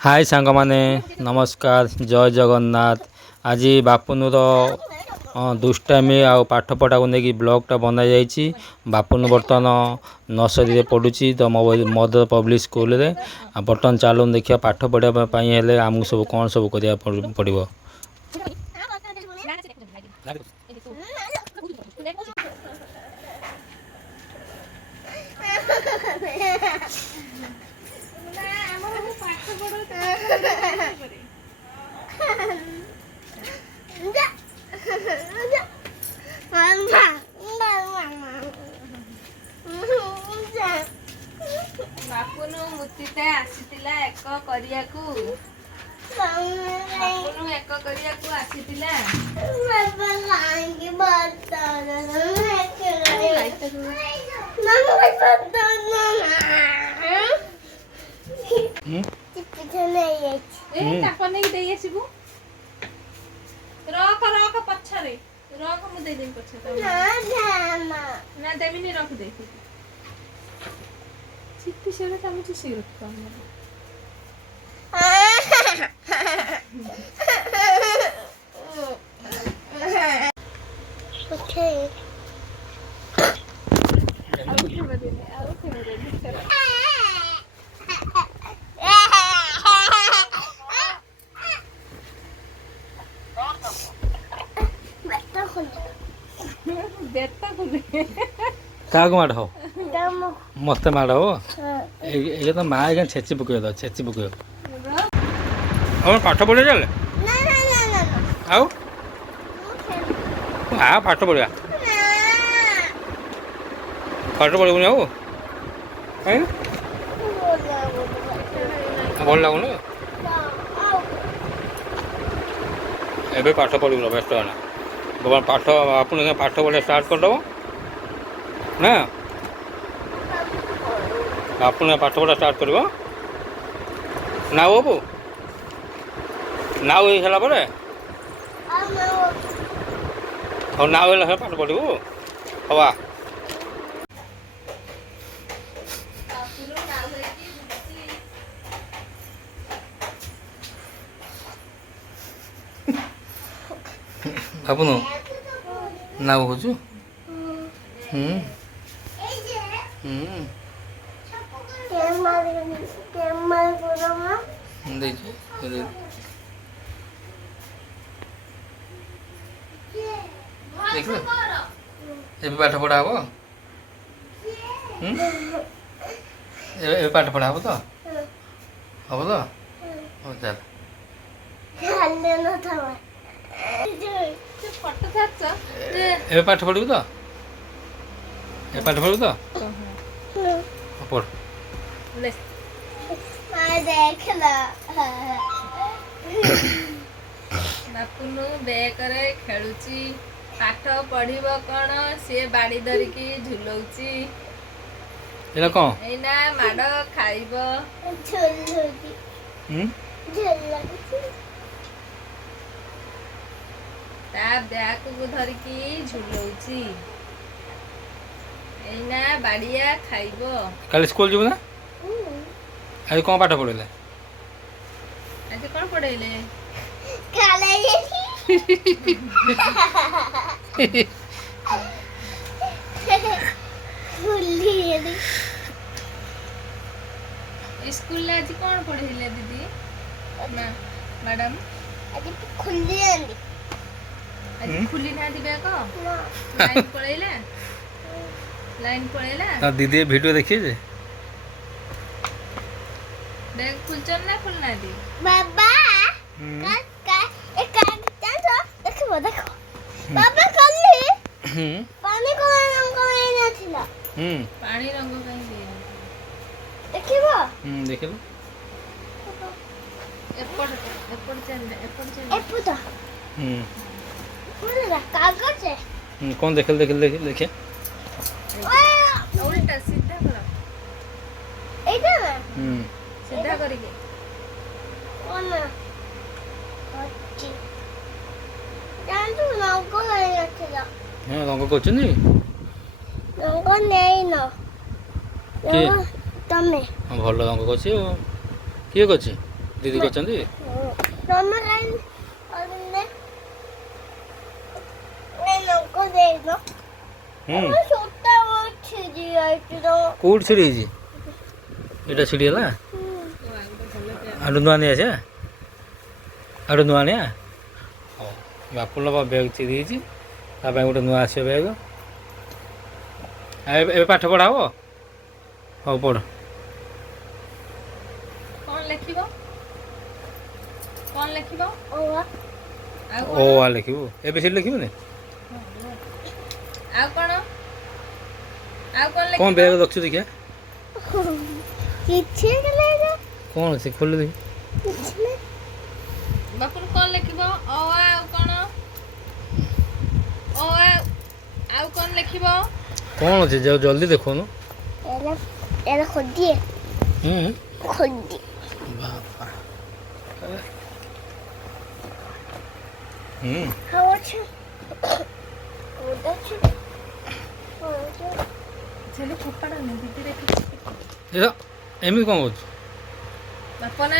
हाय सांग माने नमस्कार जय जगन्नाथ। आज बापुनर दुष्टामी आ पाठपढ़ा को लेकिन ब्लॉगटा बना जाइए। बापुन बर्तमान नर्सरी पढ़ुची तो मदर पब्लिक स्कूल रे। बर्तमान चलो देखिए पाठ पढ़ाई आमको सब कौन सब करा पड़ो। बापुन मुतीते आसीतिला एक करियाकू बापुन एक करियाकू आसीतिला बाबा लांगी बर्तन मामा बर्तन चिपचे नहीं ए तापने दे आसीबू रख रख पछरे रख मु दे दे पछरे ना देबिनी रख दे चिट्टी से का मुझे सिर कम ओके क्या माड़ हो मत माड़ हो ये तो माँ आज्ञा छेची पकड़ दो छेची पकड़ हम पाठ पढ़े चल आओ हाँ पाठ पढ़ा पाठ पढ़ुनि आओ कहीं भल लगुन ए पाठ पढ़ व्यस्त है ना पाठ आप पाठ पढ़ा स्टार्ट करदेव ना आप पाठ पढ़ा स्टार्ट कर ना बाबू नाउ है नाउ है पाठ पढ़ू हवा बाबू नाउ हो देख पाठ पढ़ा हम पाठ पढ़ा हम तो हम तो हो चल ए पाठ पढ़ू तो ए पाठ पढ़ू तो पढ़ बापुन बेकरे खेलुची पाठ पढ़िब कौन सी बाड़ी धरिकी झुलौची एला कौन एना माड़ खाइब ता बैग को धरिकी झुलौची एना बाड़िया खाइब कल स्कूल जीव ना आज कौन पाठ पढ़े आज कौन पढ़ेले स्कूल आज कौन पढ़ेले दीदी मैडम आज खुली आंदी आज खुली ना दी बैग लाइन पढ़ेला लाइन पढ़ेला दीदी वीडियो देखिए जे बैग खुलचन ना खुलना दी बाबा एक देखो देखो बाबा कल्ली पानी को रंग नहीं नथिला पानी रंग कहीं दे देखिबो देखिबो एपड़ चल एपुता बोलेगा कागज है कौन देखे उल्टा सीधा करो एटा ना सीधा करके कौन अच्छी जानतु रंग नहीं नथिला हाँ रंग करछनी रंग नहीं न के तमे भल रंग करछि किए करछि दीदी करछंती तमे काई अरने मैं नको देखो छोटा वो छिड़ी आइतो कोड छिड़ी जी एटा छिड़ी हला आडु नुआनी आसे आडु नुआनी बापुल बैग छिड़ी जी ता पे गोटे नुआ आसे बैग ए पाठ पढ़ाओ हो पढ़ कौन लिखिबो कौन लिखिबो ओवा ओ आ लिखिबो ए बी सी लिखिबो ने आउ कौन कौन बैग रखछु देखिया किछे लेगा कौन से खोल दे किछे बापुन कौन लिखिबो ओ आउ कौन ओ आउ कौन लिखिबो कौन से जो जल्दी देखो न एला खोदी खोदी बापा हाउ छ ओदा छ चलो फपड़ा ने दीदी रे ए एमी कौन होछ बापन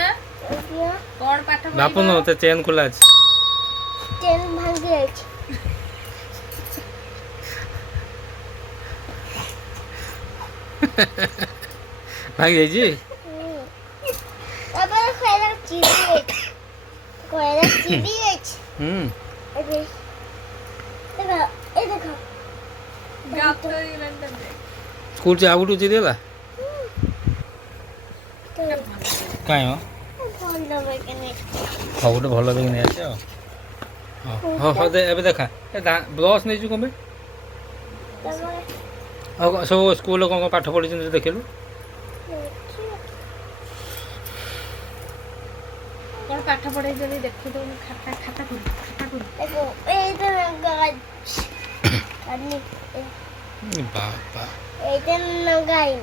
ओदिया कौन पाठ बापू न ते चेन खुला अछि तेल भांगी अछि भाग जाई जी अब खोला चिड़ी अछि खोला चिड़ी अछि अरे देखो गाप तो लंदन दे स्कूल से आउट उची देला काई हो फोन दबे के नहीं हो गोटे भल बेग नहीं आसे हो हो दे एबे देखा ए ब्रश नहीं छु कमे तमरे और सब स्कूल कौन पाठ पढ़ी देखिलु कौन पाठ पढ़े जल्दी देखो तो खाता खाता कर देखो ए तो गाछ करनी बापा ए तो नगाई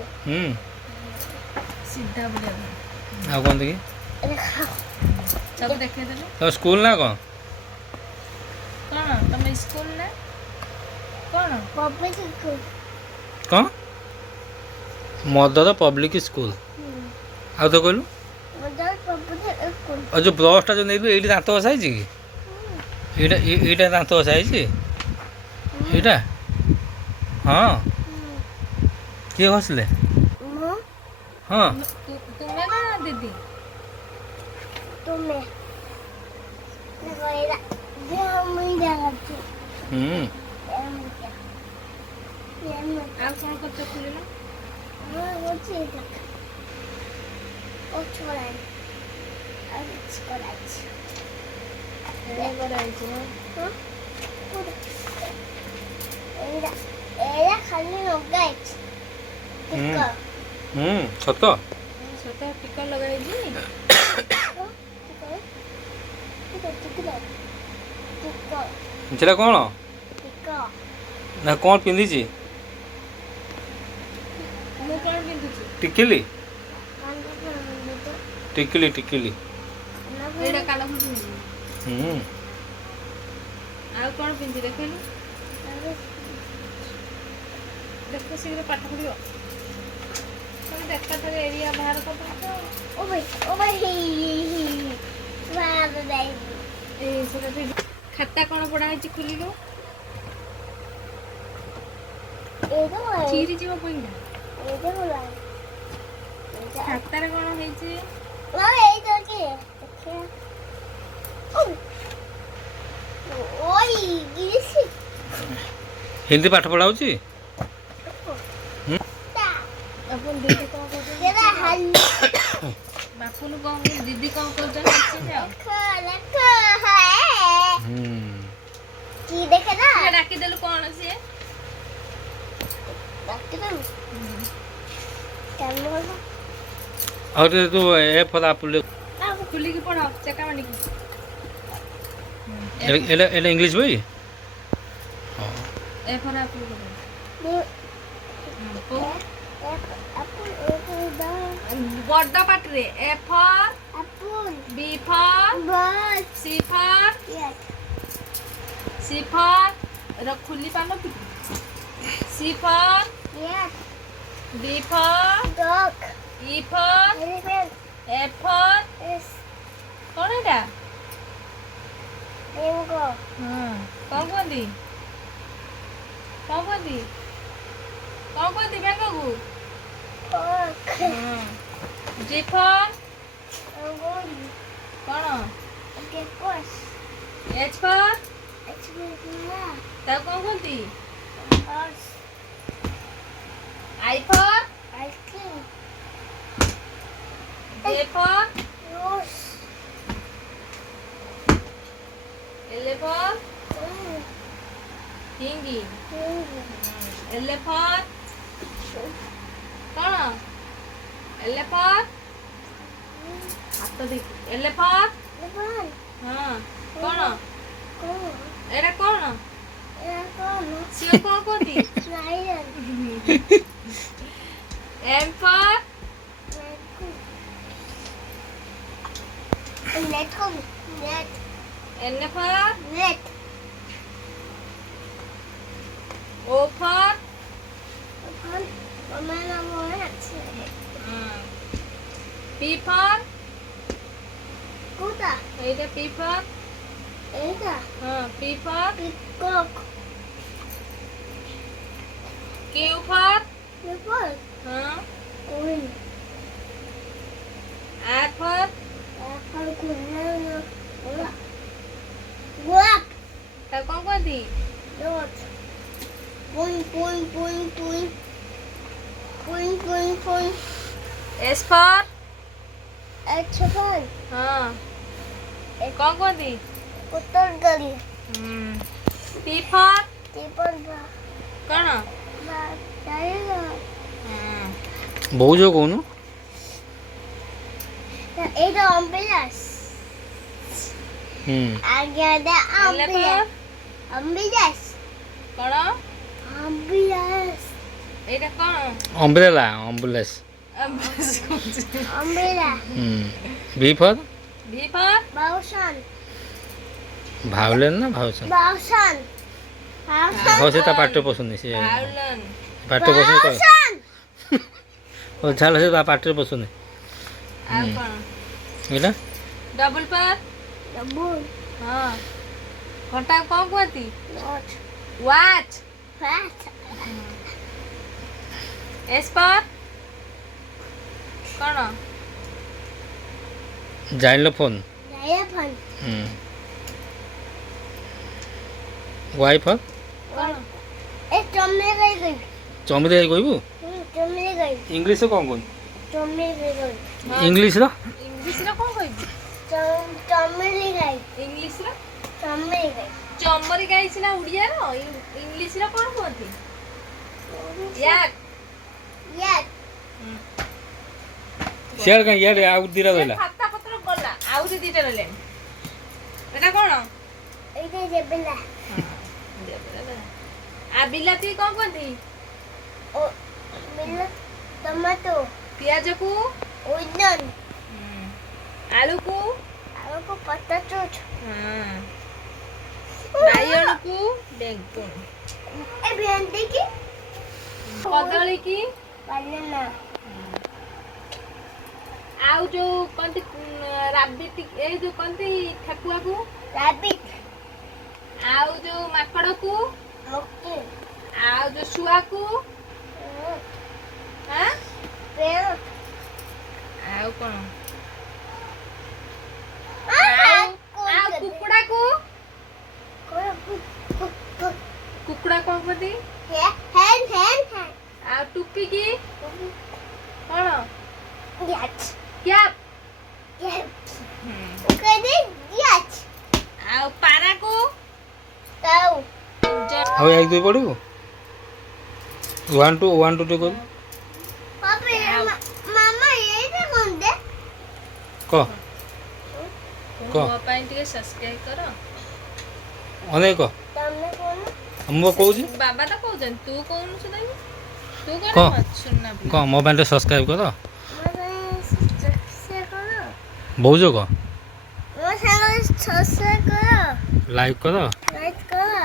सीधा बोले आ कौन देखी देखो सब देखे देले तो स्कूल ना कौन कौन तुम स्कूल ना कौन पब्लिक स्कूल कौन मदर पब्लिक स्कूल आ तो कहलु मदर पब्लिक स्कूल और जो ब्रशटा जो नहीं ये दांत बसाई कि ये दांत बसाई एटा हाँ किए घसले हाँ तुम्हें ना दीदी तुम्हें लगाएगा ये हम ही लगाते आप कौन करते खुले ना हाँ वो चीज़ ओ छोड़ा है अब छोड़ा ये बड़ा है जी हाँ एरा एरा खाली हो गए टिक्का सत छोटा टिक्का लगाई जी टिक्का सेटा कौन टिक्का ना कौन पिंधी मु कौन बिंदु छी टिकिली कांदा खाने तो टिकिली टिकिली एड़ा काला फुटी हम्म आ कौन पिंदी देखलु देखो शीघ्र पाठ पढ़ियो तुम देखता तो एरिया बाहर कर दो ओ भाई बाप रे ए सेटा भी खाता कौन पढ़ा है खुली लो ए तो चीरी जीव पइला ए तो बोला खाता रे कौन है जी ना ए तो के देखिए ओई गिरिसी हिंदी पाठ पढ़ाऊची अपन दीदी कौन कर तेरा हल बापू नु कौन दीदी कौन कर जाओ देखो है की देखे ना ये डाकी देलु कौन से डॉक्टर कैमरा और तू ए फॉर एप्पल आप खुली की पढ़ाओ चका मानी की एला इंग्लिश भाई ए फॉर एप्पल बड़ा पाठ रे A for apple B for bus C for yes C for खुली पानो C for yes B for dog E for elephant F for yes Bingo. ହଁ କଣ କୁହନ୍ତି କଣ କୁହନ୍ତି କଣ କୁହନ୍ତି ବେଙ୍ଗକୁ Pork. ଜିଫ Angola. କଣ Okay, push. H for It's Bingo. ତାକୁ କଣ କୁହନ୍ତି Horse. I for Ice cream. J for Rose. L for କିଙ୍ଗି Bingo. ଏଲ୍ ଫର୍ କଣ ଏଲ୍ ଫର୍ ହାତ ଦେଖି ଏଲ୍ ଫର୍ Levan. ହଁ କଣ Go. ଏଇଟା କଣ Levan. ସିଏ କଣ କୁହନ୍ତି Lion. M for Let go. Net. N for Net. O for Upon. Mama wants P for Kuda. ଏଇଟା ପି ଫର୍ Eda. ହଁ P for Peacock. Q for Leopard. ହଁ Queen. R for Apple. Banana. Guap. ତାକୁ କଣ କୁହନ୍ତି Dot. Point, point, point, point. Point, point, point. S for H for ହଁ କଣ କୁହନ୍ତି Uttar Gari. P for Table. କଣ Tiger. ବୋଉ ଯୋଉ କହୁନୁ It's ambulance. ହୁଁ Again, the L ambulance. For Ambulance. କଣ Ambulance. ଏଇଟା କଣ umbrella ambulance Umbrella. V for V for Bausan. ଭାଉଲେନ୍ ନା ଭାଉସନ୍ Bausan. ହଉ ସେ ତା ପାଟିରେ ପଶୁନି ସେ ଭାଉଲନ୍ ପାଟିରେ ପଶୁନି କହ Bausan. ହଉ ଛାଡ଼ ସେ ତା ପାଟିରେ ପଶୁନି ଆଉ କଣ ଏଇଟା ଡବଲ୍ ଫର୍ The moon. ହଁ ଘଣ୍ଟାକୁ କଣ କୁହନ୍ତି Not watch fat. S for କଣ ଜାଣିଲ phone The elephant. Y for କଣ It's Tommy Gay. ଚମିରି ଯାଇ କହିବୁ Tommy Gay. ଇଂଲିଶରେ କ'ଣ କହିବୁ Tommy Gay. ଇଂଲିଶର ଇଂଲିଶରେ କଣ କହିବି Tommy Gay. ଇଂଲିଶର Tommy Gay. ଚମରି ଗାଇ ସିନା ଓଡ଼ିଆର ଇଂଲିଶର କଣ କୁହନ୍ତି ୟାକ୍ Yes. ସିଆଡ଼େ କାହିଁ ଇଆଡ଼େ ଆଉ ଦୁଇଟା ରହିଲା ଖାତା ପତ୍ର ଗଲା ଆହୁରି ଦିଟା ରହିଲାଣି ଏଟା କଣ It is a bella. ଆ ବିଲାତି କଣ କୁହନ୍ତି Oh, Mila. Tomato. ପିଆଜକୁ Onion. ଆଳୁକୁ Algo potato. ବାଇଗଣକୁ ବେଗୁନ A bhendi ki. କଦଳୀକି Banana. ଆଉ ଯୋଉ କହନ୍ତି ରାବିଟ ଏଇ ଯୋଉ କହନ୍ତି ଠେକୁଆକୁ Rabbit. ଆଉ ଯୋଉ ମାଙ୍କଡକୁ Monkey. ଆଉ ଯୋଉ ଶୁଆକୁ ଆଁ Parrot. ଆଉ କଣ Ah, ଆଉ କୁକୁଡାକୁ Hen. କୁକୁଡା କଣ କୁହନ୍ତି Hen. ଆଉ ଟୁପିକି କଣ Yes. Cap Yes. Okay, yes. ଆଉ ପାରାକୁ Cow. ଆଉ ଏକ ଦୁଇ ପଢ଼ିବୁ ୱାନ୍ ଟୁ ଟିକେ କହିବୁ Papi, mama, ये कौन दे? କହ ମୋ ପାଇଁ ଟିକେ ସବସ୍କ୍ରାଇବ କର ଅନେକ तुमने कौन? ମୁଁ କହୁଛି ବାବା ତ କହୁଛନ୍ତି ତୁ କହୁନୁ ସୁଧା ତୁ କହ। କଣ ଶୁଣନା କ'ଣ ମୋ ପାଇଁ ଟିକେ ସବସ୍କ୍ରାଇବ୍ କର मुझे सबसे करो. ବୋଉଜ କହ मुझे सबसे करो. ଲାଇକ୍ କର लाइक करो.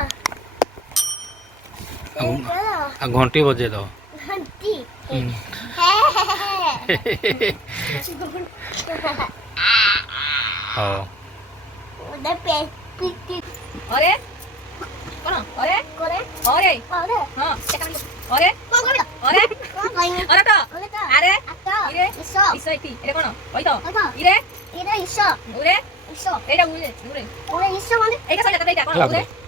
ଆଉ शेयर करो. ଆଉ ଘଣ୍ଟି ବଜେଇ ଦେବ घंटी. ହଉ उधर पे अरे कौन अरे করে अरे আরে हां अरे কোন করবে अरे কোন কইনি अरे तो ওরে তো अरे আচ্ছা इरे ইসো इसे इति एरे कौन ओइ तो ওটা इरे এটা ইসো उरे ইসো एटा उरे उरे ওরে ইসো মানে एका साइड एटा कौन লাগবে। उरे